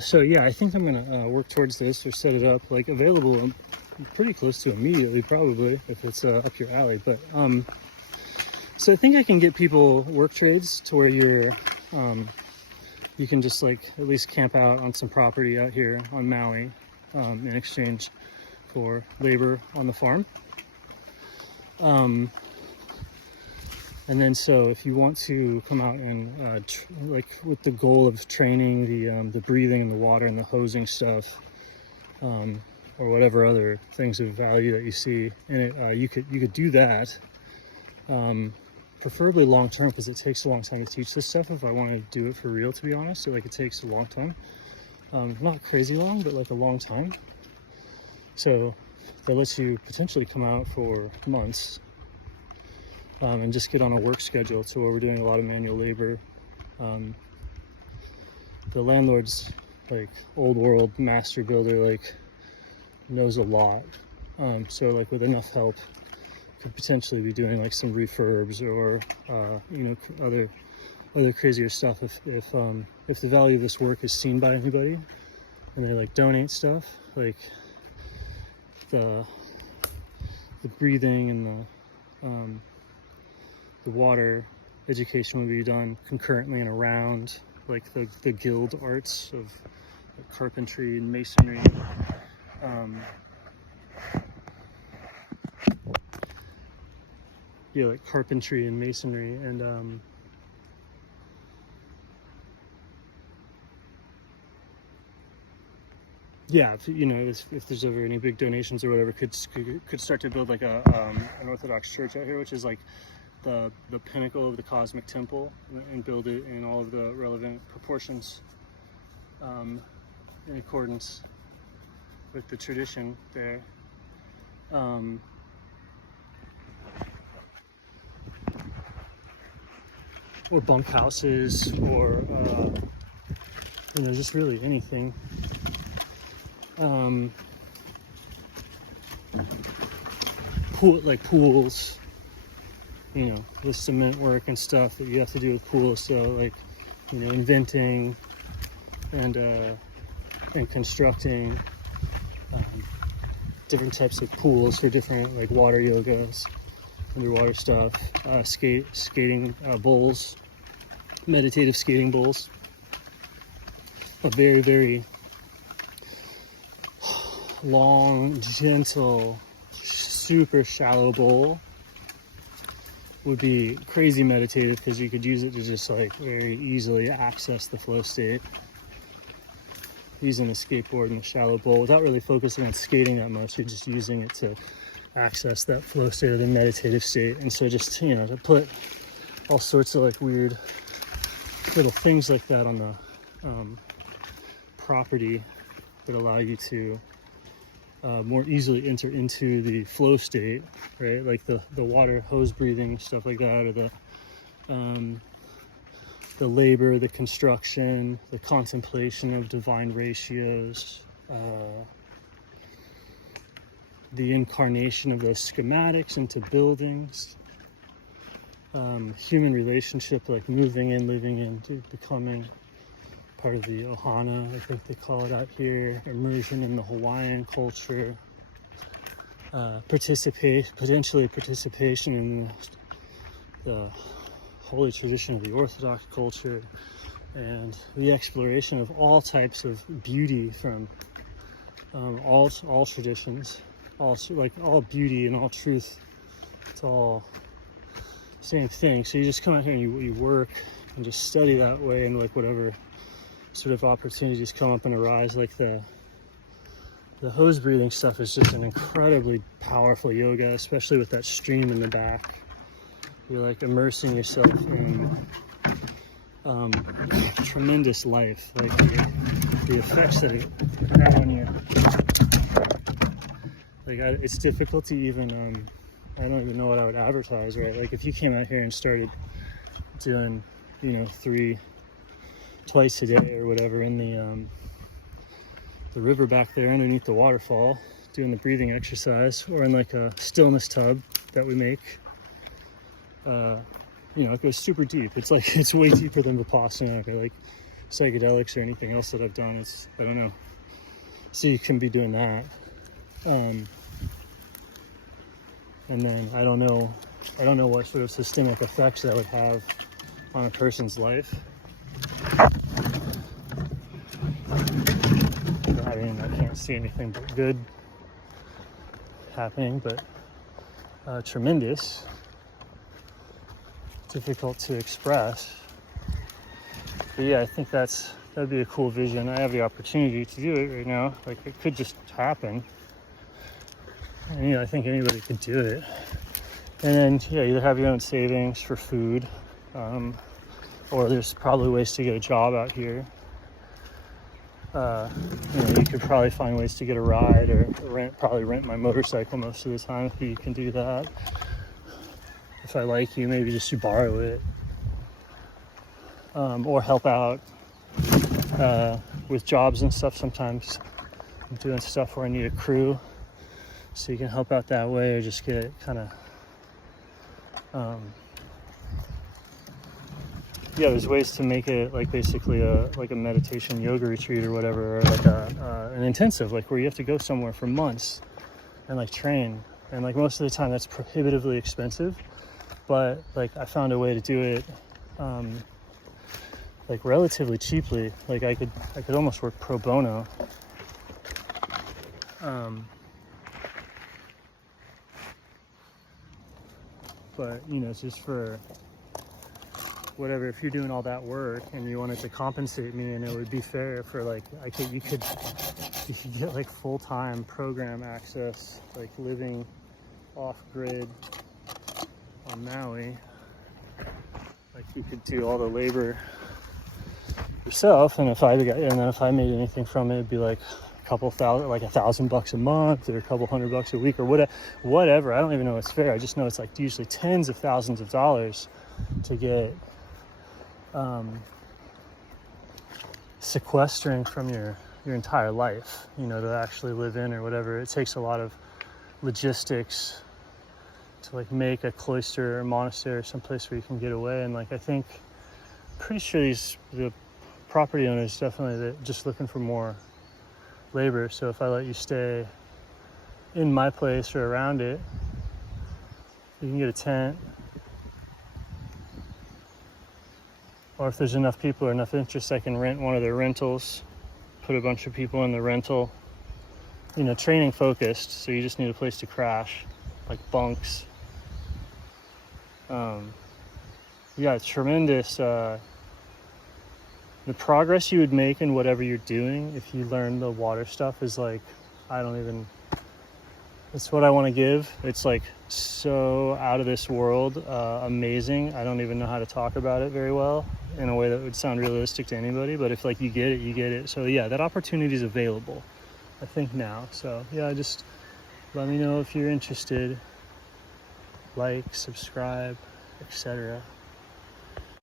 So yeah, I think I'm gonna work towards this or set it up like available pretty close to immediately, probably if it's up your alley. But so I think I can get people work trades to where you can just like at least camp out on some property out here on Maui in exchange for labor on the farm. And then so if you want to come out and like with the goal of training the breathing and the water and the hosing stuff, or whatever other things of value that you see in it, you could do that. Preferably long term, because it takes a long time to teach this stuff. If I want to do it for real, to be honest, so like it takes a long time. Not crazy long, but like a long time. So that lets you potentially come out for months. And just get on a work schedule to where we're doing a lot of manual labor. The landlord's like old world master builder, like knows a lot. So like with enough help, could potentially be doing like some refurbs or other crazier stuff if the value of this work is seen by anybody and they like donate stuff, like the breathing and the water education would be done concurrently and around like the guild arts of like carpentry and masonry. Like carpentry and masonry and yeah, if there's ever any big donations or whatever, could start to build like an Orthodox church out here, which is like the pinnacle of the cosmic temple, and build it in all of the relevant proportions, in accordance with the tradition there. Or bunkhouses, or just really anything. Pools, the cement work and stuff that you have to do with pools. So like, inventing and constructing different types of pools for different like water yogas, underwater stuff, skating bowls, meditative skating bowls. A very, very long, gentle, super shallow bowl would be crazy meditative, because you could use it to just like very easily access the flow state using a skateboard in a shallow bowl without really focusing on skating that much. You're just using it to access that flow state or the meditative state. And so just to put all sorts of like weird little things like that on the property that allow you to more easily enter into the flow state, right? Like the water hose breathing, stuff like that, or the labor, the construction, the contemplation of divine ratios, the incarnation of those schematics into buildings, human relationship, like moving in, living in, becoming part of the ohana, I think they call it out here, immersion in the Hawaiian culture, potentially participation in the holy tradition of the Orthodox culture, and the exploration of all types of beauty from all traditions, all beauty and all truth. It's all same thing. So you just come out here and you work and just study that way, and like whatever sort of opportunities come up and arise, like the hose breathing stuff is just an incredibly powerful yoga, especially with that stream in the back. You're like immersing yourself in tremendous life, like the effects that it had on you. Like it's difficult to even I don't even know what I would advertise, right? Like if you came out here and started doing 3 twice a day or whatever in the river back there underneath the waterfall, doing the breathing exercise, or in like a stillness tub that we make, it goes super deep. It's like, it's way deeper than Vipassana. Like psychedelics or anything else that I've done. I don't know. So you can be doing that. And then I don't know what sort of systemic effects that would have on a person's life. I mean, I can't see anything but good happening, but tremendous. Difficult to express. But yeah, I think that'd be a cool vision. I have the opportunity to do it right now. Like, it could just happen. And I think anybody could do it. And then either have your own savings for food, or there's probably ways to get a job out here. You could probably find ways to get a ride or rent my motorcycle most of the time if you can do that. If I like you, maybe just you borrow it, or help out with jobs and stuff. Sometimes I'm doing stuff where I need a crew, so you can help out that way, or just get kind of there's ways to make it like basically a meditation yoga retreat or whatever, or like an intensive, like where you have to go somewhere for months and like train, and like most of the time that's prohibitively expensive, but like I found a way to do it like relatively cheaply. Like I could almost work pro bono. But it's just for whatever. If you're doing all that work and you wanted to compensate me, and it would be fair for like you could get like full-time program access, like living off-grid on Maui. Like you could do all the labor yourself, and if I made anything from it, it'd be like a couple thousand, like $1,000 a month, or a couple $100 a week, or whatever. I don't even know what's fair. I just know it's like usually tens of thousands of dollars to get sequestering from your entire life, to actually live in or whatever. It takes a lot of logistics to like make a cloister or monastery or someplace where you can get away. And like pretty sure the property owners definitely, they're just looking for more labor. So if I let you stay in my place or around it, you can get a tent, or if there's enough people or enough interest, I can rent one of their rentals, put a bunch of people in the rental, training focused, so you just need a place to crash, like bunks. It's tremendous. The progress you would make in whatever you're doing if you learn the water stuff is like, it's what I want to give. It's like so out of this world, amazing. I don't even know how to talk about it very well in a way that would sound realistic to anybody, but if like you get it, you get it. So that opportunity is available, I think, now. So just let me know if you're interested. Like, subscribe, etc.